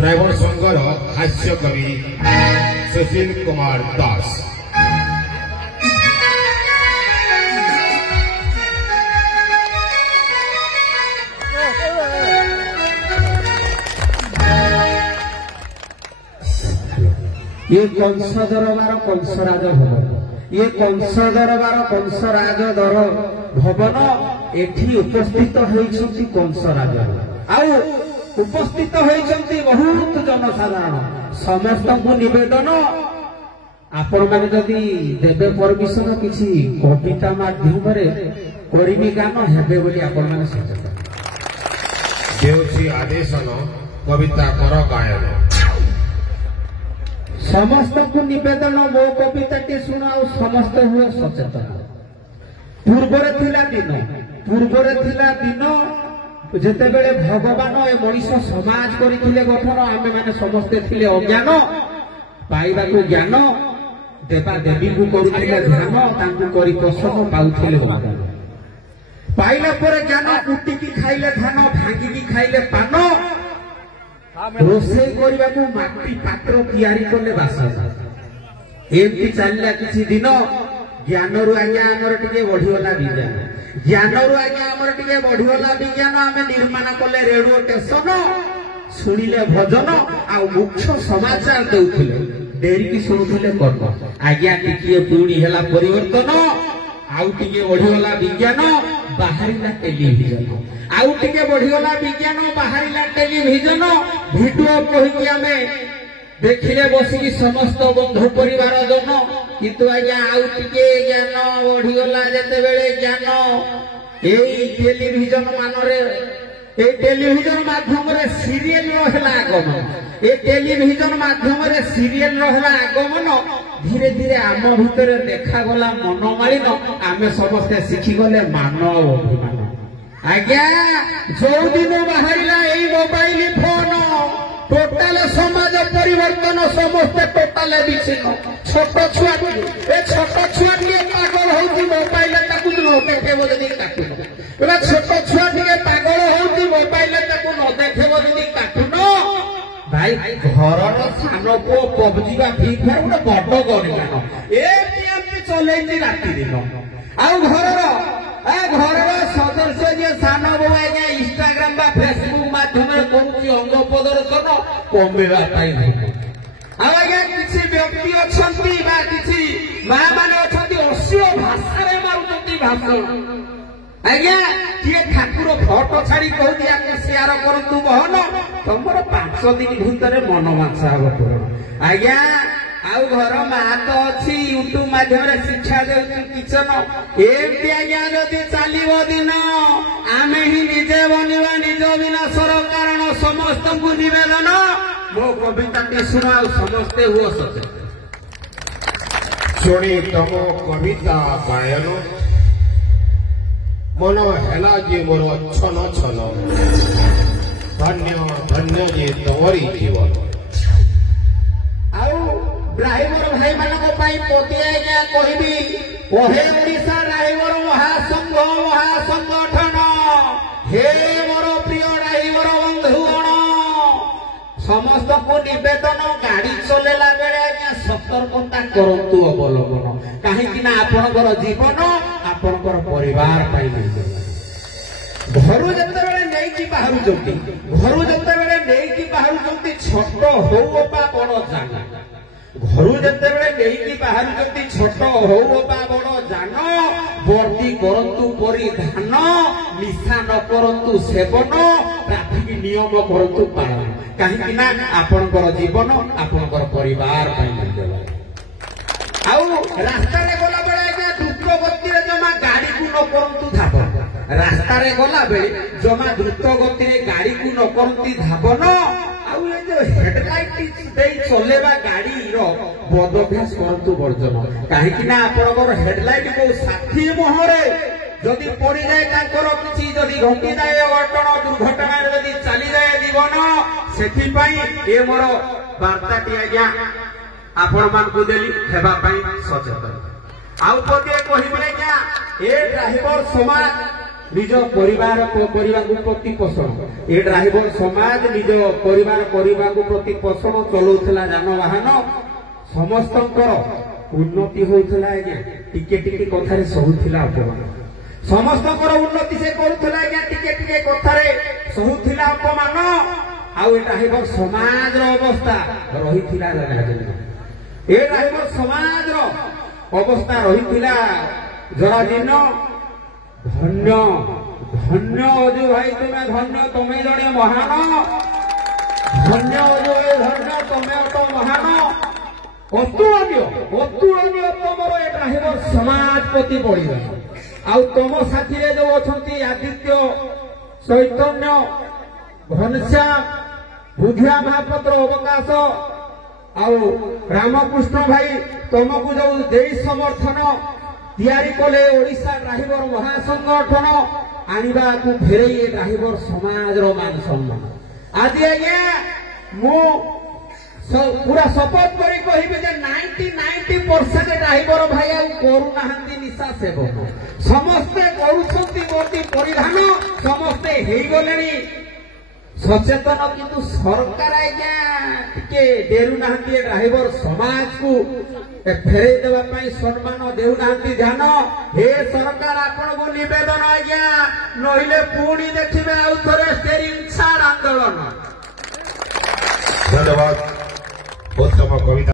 Driver संघर हास्य कवि सुशील कुमार दास। ये कंस दरबार कंसराज भवन, ये कंस दरबार कंसराज दर भवन एठी उपस्थित होइछंती कंसराज आउ उपस्थित होइछंती बहुत जनसाधारण। समस्त को निवेदन आपण माने जदि देवे परमिशन किछि कविता माध्यम रे करिमि गान हेबे बोली आपण माने सचेतन देउछि आदेशन कविता कर गायन। समस्त को निवेदन मो कविता टी सुनाओ समस्त हुए सचेतन। पूर्वरे थिला दिन जेते बेले भगवान ए मनीष समाज करिथिले गठन आमे माने समस्ते थिले अज्ञान पाइबा को ज्ञान देवा देवी को करुथिले ध्यान तांकु करि प्रसन्न पाउथिले भगवान पाइला पर ज्ञान कुटी की खाइले धान भांगी की खाइले पान रोषे करने को माटी पात्र तैयारी कले बास एमती चलला किसी दिन ज्ञान रु आज्ञा आमर टिके बढ़ीगला विज्ञान ज्ञान रु आज्ञा आमर टिके बढ़ीगला विज्ञान आमे निर्माण कले रेडियो स्टेशन सुनिले भजन आ मुख्य समाचार देउथिले डेरी की सुनुथिले कर्म आज्ञा टिके पुणी हेला परिवर्तन आउ टिके बढ़ीगला विज्ञान बाहरिला टेलीविजन आउ टिके बढ़ीगला विज्ञान बाहरिला टेलीविजन भिडियो कहि आमे देखिले बसिकी समस्त बंधु परिवार जन किंतु आज्ञा आउ टिके ज्ञान बढ़ीगला जेते बेले ज्ञान एई टेलीविजन मानरे ए टेलीविजन माध्यम रे सीरियल रहला आगमन ए टेलीविजन माध्यम रे सीरियल रहला आगमन धीरे धीरे आम भितर देखा गला मनमालिन आमे समस्ते शिखी गले मानव अभिमान। आज्ञा जो दिन बाहरिला एई मोबाइल फोन टोटाल समाज परिवर्तन समस्ते टोटाल विच्छिन्न छोट छुआ ए छोट छुआ टिके पागल होउची मोबाइल ताकू न देखेबो जदी काटुन एबा छोट छुआ टिके पागल होउची मोबाइल ताकू न देखेबो जदी काटुन भाई घरर सानो को पबजी बा फ्री फायर गोटे बड़ गरिलान एमती चलेइली राति दिन आउ घरर सदस्य जे सानो बो आज्ञा इंस्टाग्राम बा फेसबुक माध्यम रे करूची अंग प्रदर्शन कमेवा पाई आउ आज्ञा किछि व्यक्ति अछंती बा किछि मां माने अछंती अश्लील भाषा रे मारुचंती भाषण आज्ञा किए ठाकुर फोटो छाड़ी कहूँ आगे शेयर करतु बहन तुमर 5 दिन भितर मन माछा हम पूरण आज्ञा आउ घर माँ तो अच्छी यूट्यूब माध्यम शिक्षा दे किचन एमती आज्ञा जदि चलो दिन आम ही निजे बनवा निज विनाशर कारण समस्त को निवेदन मो कविता टी शुणा समस्ते हुआ सचेतन शुणी तम कविता गायन मन हेला जे मोर छन छन धन्य धन्य जे तोरी जीवन। आउ ड्राइवर भाई मानक पाई पोती आज्ञा कहबी ओहे ओडिशा ड्राइवर महासंगठन हे मोर प्रिय ड्राइवर बंधुगण समस्त को निवेदन गाड़ी चलेला बेले आज्ञा सतर्कता करतु अवलंबन कहीं आपणकर जीवन आपणकर परिवार पाई घर जिते नहीं बाहर छोट हो बड़ जान घर जिते बाहर छोट हो बड़ जान वर्दी करतु परिधान निशा न करतु सेवन ट्राफिक नियम करतु पालन कहीं आपणकर जीवन आपणकर परिवार आउ रास्ता गला बेले आज्ञा द्रुत गति जमा गाड़ी को न करतु धावन रास्ता गला बेले जमा द्रुत गति गाड़ी को न करती धावन आउ ये जो हेडलाइट दे चलेबा गाड़ी रो बदभ्यास करतु वर्जन कहीं आपणकर हेडलाइट को साथी मुहरे जदि पड़ी जाए किसी जदि घटी जाए अघटन दुर्घटना जदि चली जाए जीवन से मोर वार्ताटी आज्ञा आपण मानकु देली हेबा पई सचेतन आउ पते कहिबे आज्ञा ए ड्राइवर समाज निज परिवार प्रतिपोषण ए ड्राइवर समाज निज परिवार प्रतिपोषण चलाउला जानवाहन समस्त उन्नति होता आज्ञा टिके टिके कथार सहूला अपमान समस्त उन्नति से करूला आज्ञा टिके टिके कथार सहूला अपमान आउ ड्राइवर समाज अवस्था रही ए ड्राइवर समाज अवस्था रही जराजीर्ण धन्य धन्य अजु भाई तुम्हें धन्य तुम्हें जड़े महान धन्य अजु भाई धन्य तुम्हें तो महान अतुलनीय तुमर ए ड्राइवर समाज प्रति पड़गला आउ तुम साथी जो अच्छा आदित्य चैतन्य घनश्याम बुधिया महापात्र अवकाश आउ रामकृष्ण भाई तुमको जो दे समर्थन तैयारी कले ओडिशा ड्राइवर महासंगठन आनिबा को फेरे ड्राइवर समाज रो मान सम्मान आज आज्ञा मु पूरा शपथ करी कहिबे जे 90% ड्राइवर भाई आ करू नाहंती निशा सेवन समस्ते करूछंती मोती परिधान समस्ते हेई गलेनी सचेतन किंतु सरकार आज्ञा टिके डेरु नाहंती ड्राइवर समाज को फेरे देवा सम्मान देउ नाहंती ध्यान हे सरकार आपण को निवेदन आज्ञा नहिले पुणी देखिबे आउ थरे स्टेरिंग छाड़ आंदोलन धन्यवाद। बहुत कविता